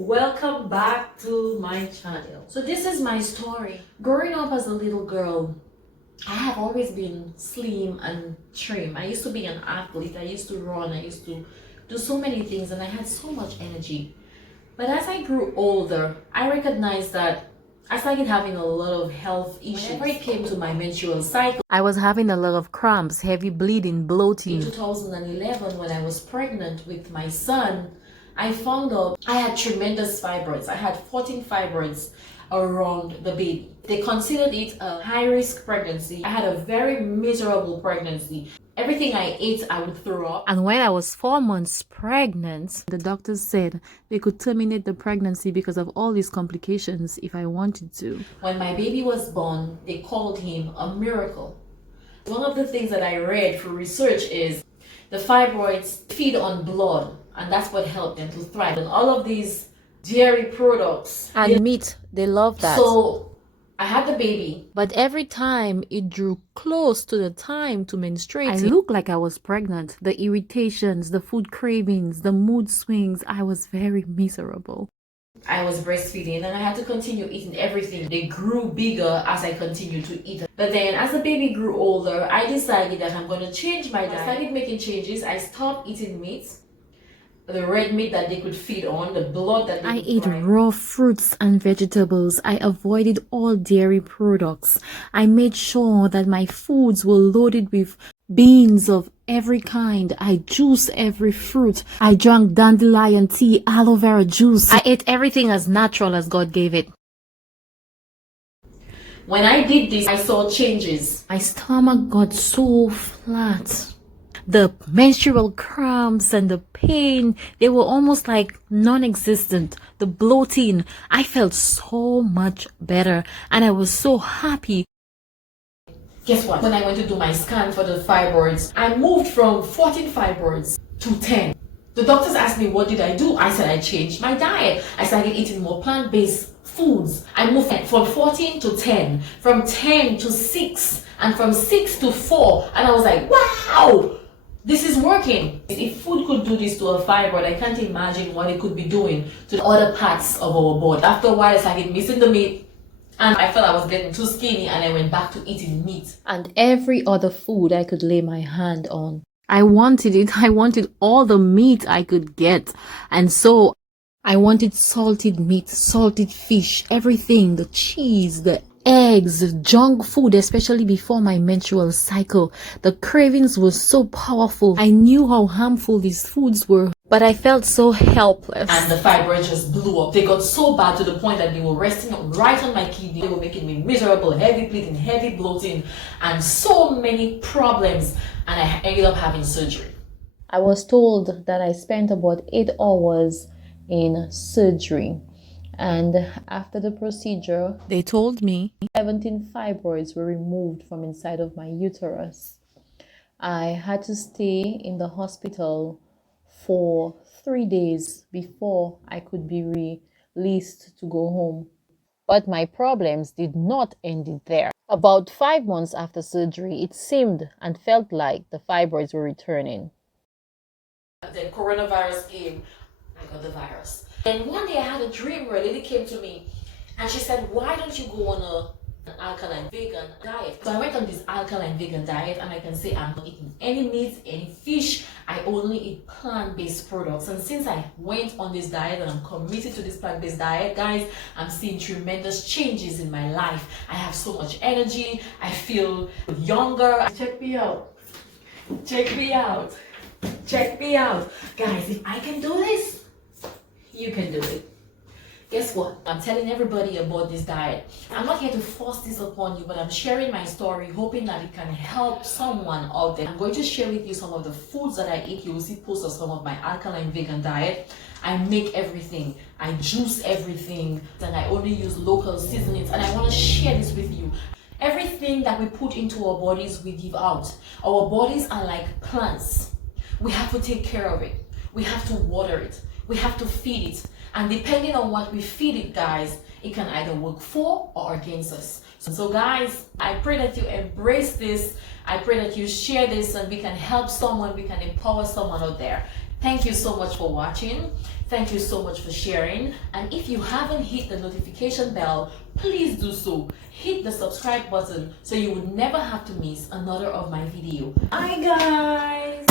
Welcome back to my channel. So this is my story. Growing up as a little girl, I have always been slim and trim. I used to be an athlete. I used to run. I used to do so many things and I had so much energy. But as I grew older, I recognized that I started having a lot of health issues. Whenever it came to my menstrual cycle, I was having a lot of cramps, heavy bleeding, bloating. in 2011, when I was pregnant with my son, I found out I had tremendous fibroids. I had 14 fibroids around the baby. They considered it a high-risk pregnancy. I had a very miserable pregnancy. Everything I ate, I would throw up. And when I was 4 months pregnant, the doctors said they could terminate the pregnancy because of all these complications if I wanted to. When my baby was born, they called him a miracle. One of the things that I read for research is the fibroids feed on blood, and that's what helped them to thrive. And all of these dairy products And meat, they love that. So I had the baby. But every time it drew close to the time to menstruate, I looked like I was pregnant. The irritations, the food cravings, the mood swings, I was very miserable. I was breastfeeding and I had to continue eating everything. They grew bigger as I continued to eat. But then as the baby grew older, I decided that I'm going to change my diet. I started making changes. I stopped eating meat, the red meat that they could feed on, the blood that they I could ate fry. raw fruits and vegetables. I avoided all dairy products. I made sure that my foods were loaded with beans of every kind. I juiced every fruit. I drank dandelion tea, aloe vera juice. I ate everything as natural as God gave it. When I did this, I saw changes. My stomach got so flat. The menstrual cramps and the pain, they were almost like non-existent. The bloating, I felt so much better and I was so happy. Guess what? When I went to do my scan for the fibroids, I moved from 14 fibroids to 10. The doctors asked me, what did I do? I said I changed my diet. I started eating more plant-based foods. I moved from 14 to 10, from 10 to 6, and from 6 to 4. And I was like, wow! This is working. If food could do this to a fibroid, I can't imagine what it could be doing to other parts of our body. After a while, I started missing the meat and I felt I was getting too skinny and I went back to eating meat. And every other food I could lay my hand on. I wanted it. I wanted all the meat I could get. And so I wanted salted meat, salted fish, everything, the cheese, the eggs, junk food, especially before my menstrual cycle. The cravings were so powerful. I knew how harmful these foods were, but I felt so helpless. And the fibroids just blew up. They got so bad to the point that they were resting right on my kidney. They were making me miserable, heavy bleeding, heavy bloating, and so many problems. And I ended up having surgery. I was told that I spent about 8 hours in surgery. And after the procedure, they told me 17 fibroids were removed from inside of my uterus. I had to stay in the hospital for 3 days before I could be released to go home. But my problems did not end there. About 5 months after surgery, it seemed and felt like the fibroids were returning. Then coronavirus came. I got the virus. And one day I had a dream where a lady came to me and she said, why don't you go on an alkaline vegan diet? So I went on this alkaline vegan diet and I can say I'm not eating any meat, any fish. I only eat plant-based products. And since I went on this diet and I'm committed to this plant-based diet, guys, I'm seeing tremendous changes in my life. I have so much energy. I feel younger. Check me out. Check me out. Check me out. Guys, if I can do this, you can do it. Guess what? I'm telling everybody about this diet. I'm not here to force this upon you, but I'm sharing my story, hoping that it can help someone out there. I'm going to share with you some of the foods that I eat. You will see posts of some of my alkaline vegan diet. I make everything. I juice everything. And I only use local seasonings. And I want to share this with you. Everything that we put into our bodies, we give out. Our bodies are like plants. We have to take care of it. We have to water it. We have to feed it. And depending on what we feed it, guys, it can either work for or against us. So guys, I pray that you embrace this. I pray that you share this and we can help someone, we can empower someone out there. Thank you so much for watching. Thank you so much for sharing. And if you haven't hit the notification bell, please do so. Hit the subscribe button so you would never have to miss another of my video. Bye guys!